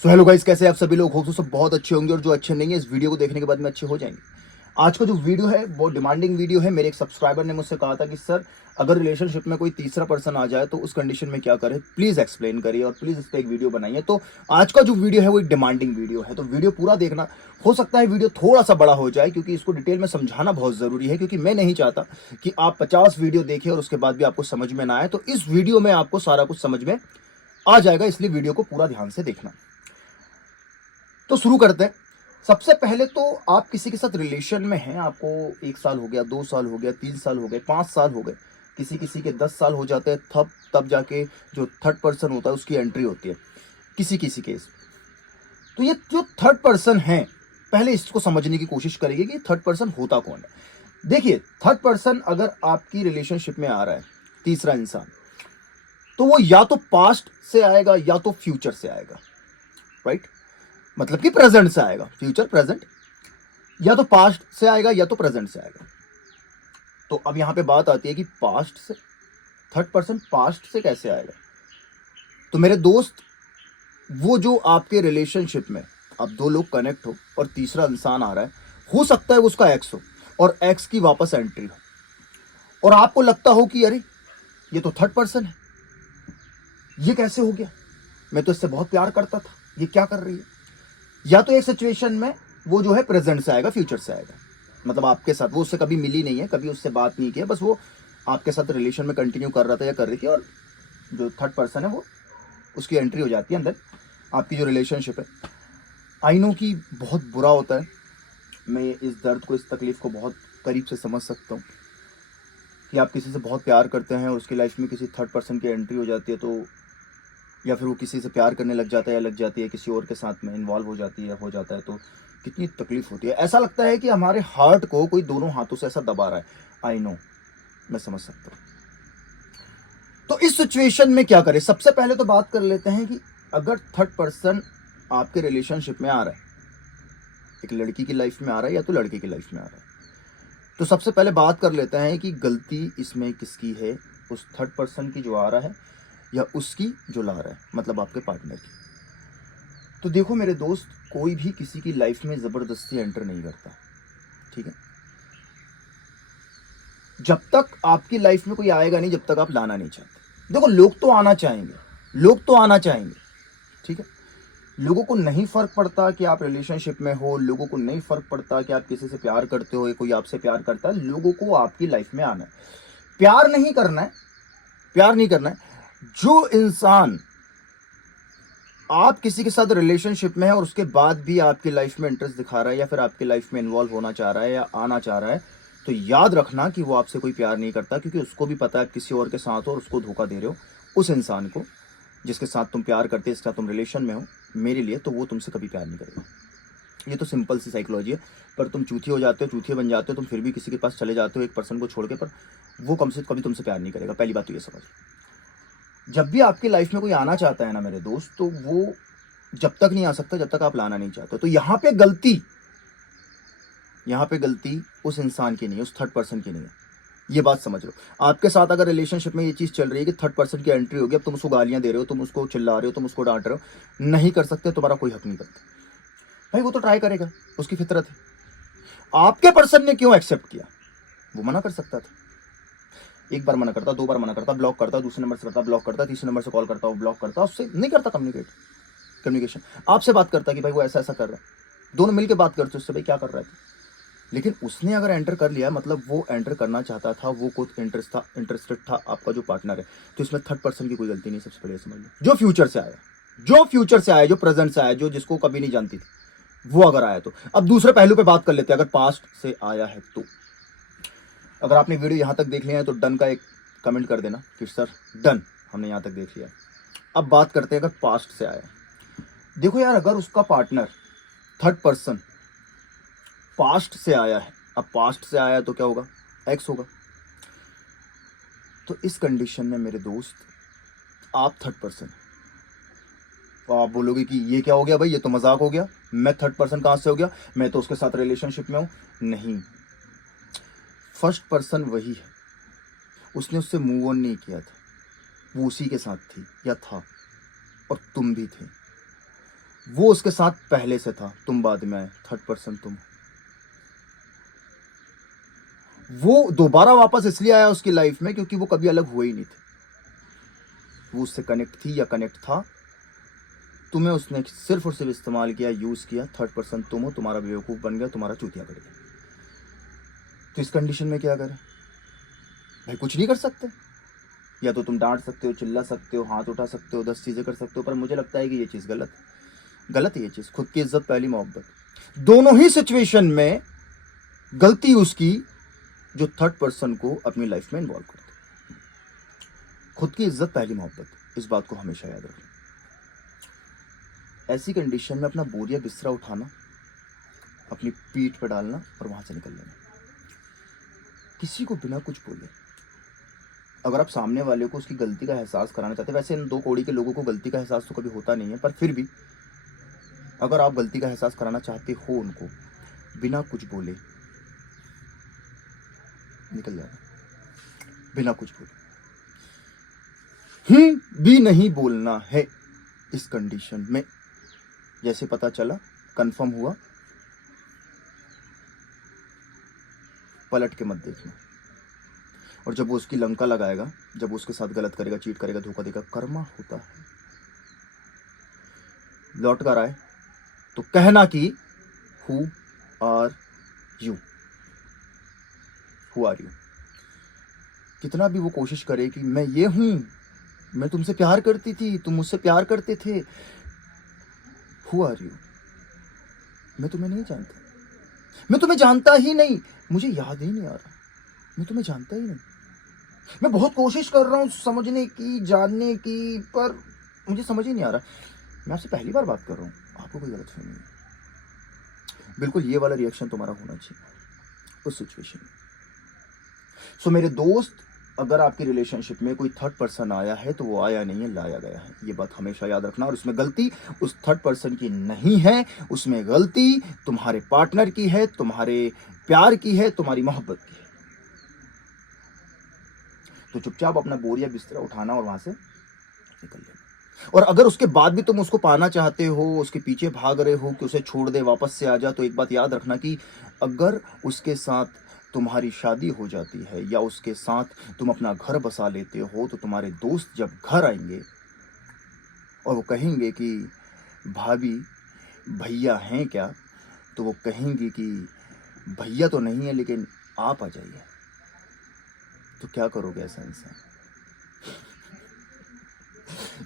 So hello guys, कैसे हैं आप सभी लोग। होप सो सब बहुत अच्छे होंगे और जो अच्छे नहीं है इस वीडियो को देखने के बाद में अच्छे हो जाएंगे। आज का जो वीडियो है वो डिमांडिंग वीडियो है। मेरे एक सब्सक्राइबर ने मुझसे कहा था कि सर, अगर रिलेशनशिप में कोई तीसरा पर्सन आ जाए तो उस कंडीशन में क्या करें, प्लीज एक्सप्लेन करिए और प्लीज इस पर एक वीडियो बनाइए। तो आज का जो वीडियो है वो एक डिमांडिंग वीडियो है, तो वीडियो पूरा देखना। हो सकता है वीडियो थोड़ा सा बड़ा हो जाए क्योंकि इसको डिटेल में समझाना बहुत जरूरी है, क्योंकि मैं नहीं चाहता कि आप 50 वीडियो देखें और उसके बाद भी आपको समझ में ना आए। तो इस वीडियो में आपको सारा कुछ समझ में आ जाएगा, इसलिए वीडियो को पूरा ध्यान से देखना। तो शुरू करते हैं। सबसे पहले तो आप किसी के साथ रिलेशन में हैं, आपको 1 साल हो गया, 2 साल हो गया, 3 साल हो गए, 5 साल हो गए, किसी किसी के 10 साल हो जाते हैं, तब जाके जो थर्ड पर्सन होता है उसकी एंट्री होती है किसी किसी केस। तो ये जो थर्ड पर्सन है, पहले इसको समझने की कोशिश करेंगे कि थर्ड पर्सन होता कौन है। देखिए, थर्ड पर्सन अगर आपकी रिलेशनशिप में आ रहा है, तीसरा इंसान, तो वो या तो पास्ट से आएगा या तो फ्यूचर से आएगा। राइट? मतलब कि प्रेजेंट से आएगा, फ्यूचर प्रेजेंट, या तो पास्ट से आएगा या तो प्रेजेंट से आएगा। तो अब यहां पे बात आती है कि पास्ट से थर्ड पर्सन पास्ट से कैसे आएगा। तो मेरे दोस्त, वो जो आपके रिलेशनशिप में अब दो लोग कनेक्ट हो और तीसरा इंसान आ रहा है, हो सकता है वो उसका एक्स हो और एक्स की वापस एंट्री हो, और आपको लगता हो कि अरे, ये तो थर्ड पर्सन है, ये कैसे हो गया, मैं तो इससे बहुत प्यार करता था, ये क्या कर रही है। या तो एक सिचुएशन में वो जो है प्रेजेंट से आएगा, फ्यूचर से आएगा, मतलब आपके साथ वो उससे कभी मिली नहीं है, कभी उससे बात नहीं की है, बस वो आपके साथ रिलेशन में कंटिन्यू कर रहा था या कर रही थी, और जो थर्ड पर्सन है वो उसकी एंट्री हो जाती है अंदर आपकी जो रिलेशनशिप है। आई नो कि बहुत बुरा होता है, मैं इस दर्द को, इस तकलीफ को बहुत करीब से समझ सकता हूँ कि आप किसी से बहुत प्यार करते हैं और उसकी लाइफ में किसी थर्ड पर्सन की एंट्री हो जाती है, तो या फिर वो किसी से प्यार करने लग जाता है या लग जाती है, किसी और के साथ में इन्वॉल्व हो जाती है, हो जाता है, तो कितनी तकलीफ होती है। ऐसा लगता है कि हमारे हार्ट को कोई दोनों हाथों से ऐसा दबा रहा है। आई नो, मैं समझ सकता हूँ। तो इस सिचुएशन में क्या करें, सबसे पहले तो बात कर लेते हैं कि अगर थर्ड पर्सन आपके रिलेशनशिप में आ रहा है, एक लड़की की लाइफ में आ रहा है या तो लड़के की लाइफ में आ रहा है, तो सबसे पहले बात कर लेते हैं कि गलती इसमें किसकी है, उस थर्ड पर्सन की जो आ रहा है या उसकी जो ला रहा है, मतलब आपके पार्टनर की। तो देखो मेरे दोस्त, कोई भी किसी की लाइफ में जबरदस्ती एंटर नहीं करता, ठीक है। जब तक आपकी लाइफ में कोई आएगा नहीं, जब तक आप लाना नहीं चाहते। देखो, लोग तो आना चाहेंगे, लोग तो आना चाहेंगे, ठीक है। लोगों को नहीं फर्क पड़ता कि आप रिलेशनशिप में हो, लोगों को नहीं फर्क पड़ता कि आप किसी से प्यार करते हो या कोई आपसे प्यार करता है, लोगों को आपकी लाइफ में आना है। प्यार नहीं करना है, प्यार नहीं करना है। जो इंसान आप किसी के साथ रिलेशनशिप में है और उसके बाद भी आपकी लाइफ में इंटरेस्ट दिखा रहा है या फिर आपकी लाइफ में इन्वॉल्व होना चाह रहा है या आना चाह रहा है, तो याद रखना कि वो आपसे कोई प्यार नहीं करता, क्योंकि उसको भी पता है आप किसी और के साथ हो और उसको धोखा दे रहे हो। उस इंसान को जिसके साथ तुम प्यार करते, जिसके साथ तुम रिलेशन में हो, मेरे लिए तो वो तुमसे कभी प्यार नहीं करेगा। ये तो सिंपल सी साइकोलॉजी है। पर तुम चूतिए हो जाते हो, चूतिए बन जाते हो, तुम फिर भी किसी के पास चले जाते हो एक पर्सन को छोड़ के, पर वो कम से कभी तुमसे प्यार नहीं करेगा। पहली बात तो ये समझ। जब भी आपकी लाइफ में कोई आना चाहता है ना मेरे दोस्त, तो वो जब तक नहीं आ सकता जब तक आप लाना नहीं चाहते। तो यहाँ पे गलती उस इंसान की नहीं है, उस थर्ड पर्सन की नहीं है। ये बात समझ लो। आपके साथ अगर रिलेशनशिप में ये चीज चल रही है कि थर्ड पर्सन की एंट्री होगी, अब तुम उसको गालियां दे रहे हो, तुम उसको चिल्ला रहे हो, तुम उसको डांट रहे हो, नहीं कर सकते, तुम्हारा कोई हक नहीं करता। भाई वो तो ट्राई करेगा, उसकी फितरत है। आपके पर्सन ने क्यों एक्सेप्ट किया? वो मना कर सकता था, एक बार मना करता, 2 बार मना करता, ब्लॉक करता, दूसरे नंबर से करता, ब्लॉक करता, तीसरे नंबर से कॉल करता, वो ब्लॉक करता, उससे नहीं करता कम्युनिकेशन। आपसे बात करता कि भाई वो ऐसा ऐसा कर रहा है, दोनों मिलकर बात करते उससे, भाई क्या कर रहा है। लेकिन उसने अगर एंटर कर लिया, मतलब वो एंटर करना चाहता था, वो कुछ इंटरेस्टेड था आपका जो पार्टनर है, तो इसमें थर्ड पर्सन की कोई गलती नहीं। सबसे पहले समझ लो, जो फ्यूचर से आया, जो प्रेजेंट से आया, जो जिसको कभी नहीं जानती थी, वो अगर आया तो। अब दूसरे पहलू पे बात कर लेते हैं, अगर पास्ट से आया है तो। अगर आपने वीडियो यहां तक देख लिया है तो डन का एक कमेंट कर देना कि सर डन, हमने यहां तक देख लिया। अब बात करते हैं अगर पास्ट से आया। देखो यार, अगर उसका पार्टनर थर्ड पर्सन पास्ट से आया है, अब पास्ट से आया तो क्या होगा, एक्स होगा। तो इस कंडीशन में मेरे दोस्त, आप थर्ड पर्सन, तो आप बोलोगे कि ये क्या हो गया भाई, ये तो मजाक हो गया, मैं थर्ड पर्सन कहां से हो गया, मैं तो उसके साथ रिलेशनशिप में हूं। नहीं, फर्स्ट पर्सन वही है, उसने उससे मूव ऑन नहीं किया था, वो उसी के साथ थी या था, और तुम भी थे। वो उसके साथ पहले से था, तुम बाद में आए, थर्ड पर्सन तुम। वो दोबारा वापस इसलिए आया उसकी लाइफ में क्योंकि वो कभी अलग हुए ही नहीं थे। वो उससे कनेक्ट थी या कनेक्ट था, तुम्हें उसने सिर्फ और सिर्फ इस्तेमाल किया, यूज किया। थर्ड पर्सन तुम हो, तुम्हारा बेवकूफ बन गया, तुम्हारा चूतिया कर गया। तो इस कंडीशन में क्या करें भाई? कुछ नहीं कर सकते। या तो तुम डांट सकते हो, चिल्ला सकते हो, हाथ उठा सकते हो, 10 चीजें कर सकते हो, पर मुझे लगता है कि ये चीज गलत है। ये चीज, खुद की इज्जत पहली मोहब्बत। दोनों ही सिचुएशन में गलती उसकी जो थर्ड पर्सन को अपनी लाइफ में इन्वॉल्व करते। खुद की इज्जत पहली मोहब्बत, इस बात को हमेशा याद रखना। ऐसी कंडीशन में अपना बोरिया बिस्तरा उठाना, अपनी पीठ पर डालना और वहां से निकल लेना, किसी को बिना कुछ बोले। अगर आप सामने वाले को उसकी गलती का एहसास कराना चाहते, वैसे इन दो कौड़ी के लोगों को गलती का एहसास तो कभी होता नहीं है, पर फिर भी अगर आप गलती का एहसास कराना चाहते हो उनको, बिना कुछ बोले निकल जाना, बिना कुछ बोले। भी नहीं बोलना है इस कंडीशन में। जैसे पता चला, कंफर्म हुआ, पलट के मत देखना। और जब वो उसकी लंका लगाएगा, जब वो उसके साथ गलत करेगा, चीट करेगा, धोखा देगा, कर्मा होता है, लौट कर आए तो कहना कि who are you, who are you. कितना भी वो कोशिश करे कि मैं ये हूं, मैं तुमसे प्यार करती थी, तुम मुझसे प्यार करते थे, हु आर यू, मैं तुम्हें नहीं जानता, मैं तुम्हें जानता ही नहीं, मुझे याद ही नहीं आ रहा, मैं तुम्हें जानता ही नहीं। मैं बहुत कोशिश कर रहा हूं समझने की, जानने की, पर मुझे समझ ही नहीं आ रहा। मैं आपसे पहली बार बात कर रहा हूं, आपको कोई गलतफहमी नहीं। बिल्कुल ये वाला रिएक्शन तुम्हारा होना चाहिए उस सिचुएशन में। सो मेरे दोस्त, अगर आपकी रिलेशनशिप में कोई थर्ड पर्सन आया है तो वो आया नहीं है, लाया गया है। ये बात हमेशा याद रखना। और उसमें गलती उस थर्ड पर्सन की नहीं है, उसमें गलती तुम्हारे पार्टनर की है, तुम्हारे प्यार की है, तुम्हारी मोहब्बत की है। तो चुपचाप अपना बोरिया बिस्तरा उठाना और वहां से निकल लेना। और अगर उसके बाद भी तुम उसको पाना चाहते हो, उसके पीछे भाग रहे हो कि उसे छोड़ दे, वापस से आ जा, तो एक बात याद रखना कि अगर उसके साथ तुम्हारी शादी हो जाती है या उसके साथ तुम अपना घर बसा लेते हो, तो तुम्हारे दोस्त जब घर आएंगे और वो कहेंगे कि भाभी भैया हैं क्या, तो वो कहेंगे कि भैया तो नहीं है लेकिन आप आ जाइए। तो क्या करोगे ऐसा इंसान?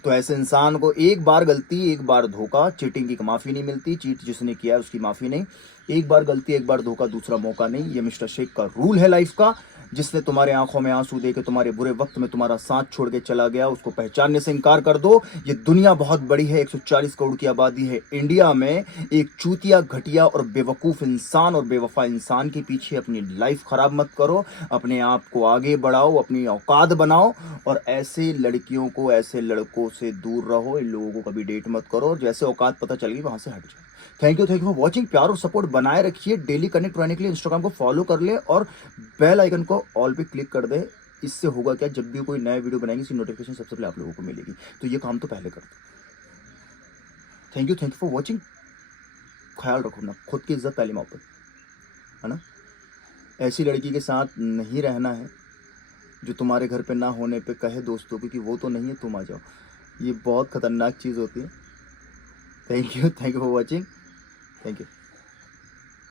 तो ऐसे इंसान को एक बार गलती, एक बार धोखा, चीटिंग की माफी नहीं मिलती। चीट जिसने किया है उसकी माफी नहीं। एक बार गलती, एक बार धोखा, दूसरा मौका नहीं। ये मिस्टर शेख का रूल है लाइफ का। जिसने तुम्हारे आंखों में आंसू दे के तुम्हारे बुरे वक्त में तुम्हारा साथ छोड़ के चला गया, उसको पहचानने से इनकार कर दो। ये दुनिया बहुत बड़ी है, 140 करोड़ की आबादी है इंडिया में। एक चूतिया, घटिया और बेवकूफ इंसान और बेवफा इंसान के पीछे अपनी लाइफ खराब मत करो। अपने आप को आगे बढ़ाओ, अपनी औकात बनाओ और ऐसे लड़कियों को, ऐसे लड़कों से दूर रहो। इन लोगों को कभी डेट मत करो। जैसे औकात पता चल गई वहां से हट जाओ। Thank you for watching. प्यार और सपोर्ट बनाए रखिए। डेली कनेक्ट रहने के लिए इंस्टाग्राम को फॉलो कर ले और बेल आइकन को ऑल पे क्लिक कर दे। इससे होगा क्या, जब भी कोई नया वीडियो बनाएंगे इसकी नोटिफिकेशन सबसे पहले आप लोगों को मिलेगी। तो ये काम तो पहले कर दो। Thank you for watching. ख्याल रखो ना, खुद की इज्जत पहली मोहब्बत, है ना। ऐसी लड़की के साथ नहीं रहना है जो तुम्हारे घर पे ना होने पे कहे दोस्तों को कि वो तो नहीं है, तुम आ जाओ। ये बहुत खतरनाक चीज़ होती है। Thank you for watching. Thank you.